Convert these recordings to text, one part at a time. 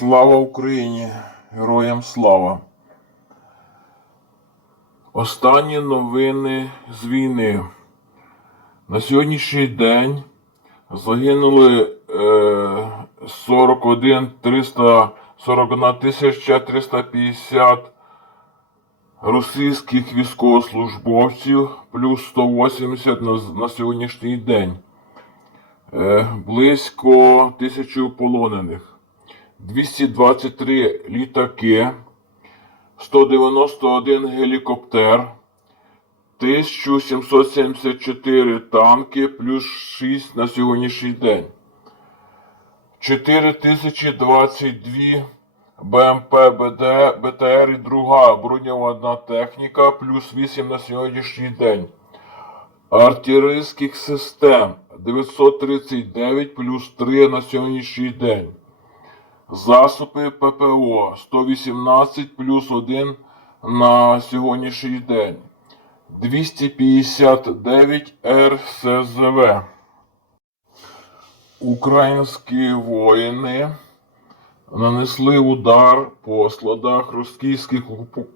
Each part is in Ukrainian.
Слава Україні! Героям слава! Останні новини з війни. На сьогоднішній день загинули е, 41 341 тисяча 350 російських військовослужбовців, плюс 180 на, на сьогоднішній день. Е, близько тисячі полонених. 223 літаки, 191 гелікоптер, 1774 танки, плюс 6 на сьогоднішній день. 4022 БМП, БД, БТР і друга броньована техніка, плюс 8 на сьогоднішній день. Артилерійських систем 939 плюс 3 на сьогоднішній день. Засоби ППО 118 плюс 1 на сьогоднішній день. 259 РСЗВ. Українські воїни нанесли удар по складах російських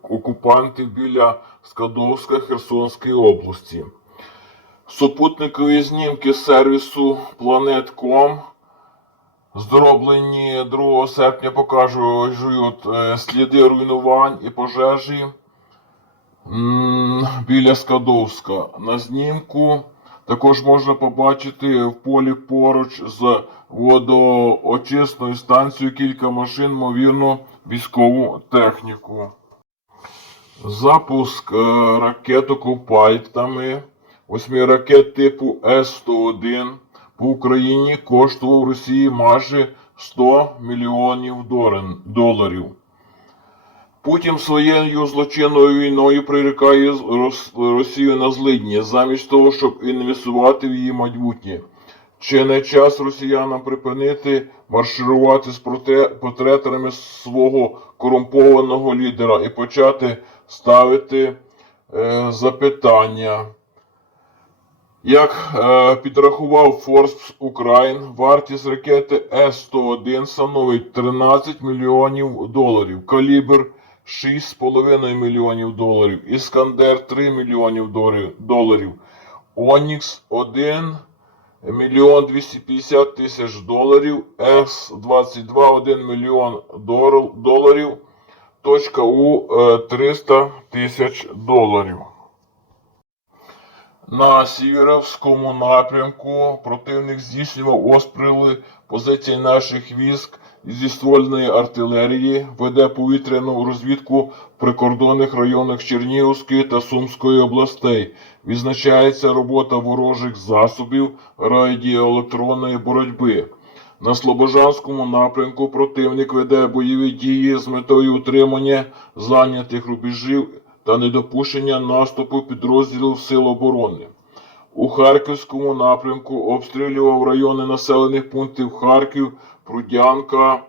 окупантів біля Скадовська Херсонської області. Супутникові знімки сервісу Planet.com зроблені 2 серпня покажуть е, сліди руйнувань і пожежі біля Скадовська. На знімку також можна побачити в полі поруч з водоочисною станцією кілька машин, ймовірно, військову техніку. Запуск ракетокопайтами восьми ракет типу С-101 по Україні коштував Росії майже 100 мільйонів доларів. Путін своєю злочинною війною прирікає Росію на злидні, замість того, щоб інвестувати в її майбутнє. Чи не час росіянам припинити марширувати з портретами свого корумпованого лідера і почати ставити е, запитання? Як е, підрахував Forbes Ukraine, вартість ракети С-101 становить 13 мільйонів доларів, калібр 6,5 мільйонів доларів, Іскандер 3 мільйонів доларів- Онікс 1 мільйон 250 тисяч доларів, С-22 1 мільйон доларів, точка У е, 300 тисяч доларів. На Сіверському напрямку противник здійснював обстріли позицій наших військ зі ствольної артилерії, веде повітряну розвідку в прикордонних районах Чернігівської та Сумської областей. Відзначається робота ворожих засобів радіоелектронної боротьби. На Слобожанському напрямку противник веде бойові дії з метою утримання зайнятих рубежів та недопущення наступу підрозділів Сил оборони. У Харківському напрямку обстрілював райони населених пунктів Харків, Прудянка,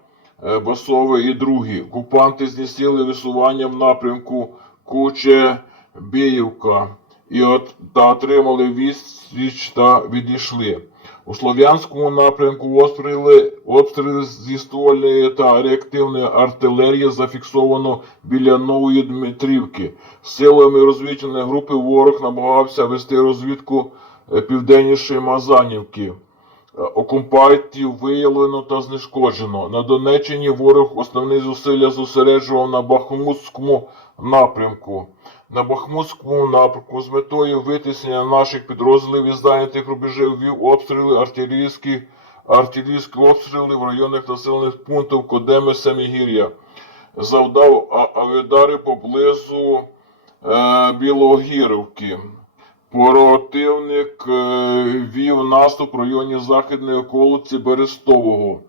е, Басове і другі. Окупанти здійснили висування в напрямку Куче Біївка і от, та отримали відсіч та відійшли. У Слов'янському напрямку обстріли, обстріли зі ствольної та реактивної артилерії зафіксовано біля Нової Дмитрівки. Силами розвідувальної групи ворог намагався вести розвідку е, південніше Мазанівки. Е, Окупантів виявлено та знешкоджено. На Донеччині ворог основні зусилля зосереджував на Бахмутському напрямку. На Бахмутському напрямку з метою витиснення наших підрозділів із зайнятих рубежів вів обстріли артилерійські, артилерійські обстріли в районах населених пунктів Кодеми Семігір'я. Завдав авіадари поблизу е, Білогірівки. Противник е, вів наступ в районі західної околиці Берестового.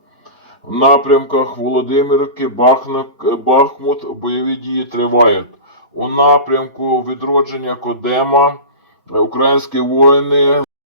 В напрямках Володимирки, Бахмут бойові дії тривають. У напрямку відродження Кодема е, українські воїни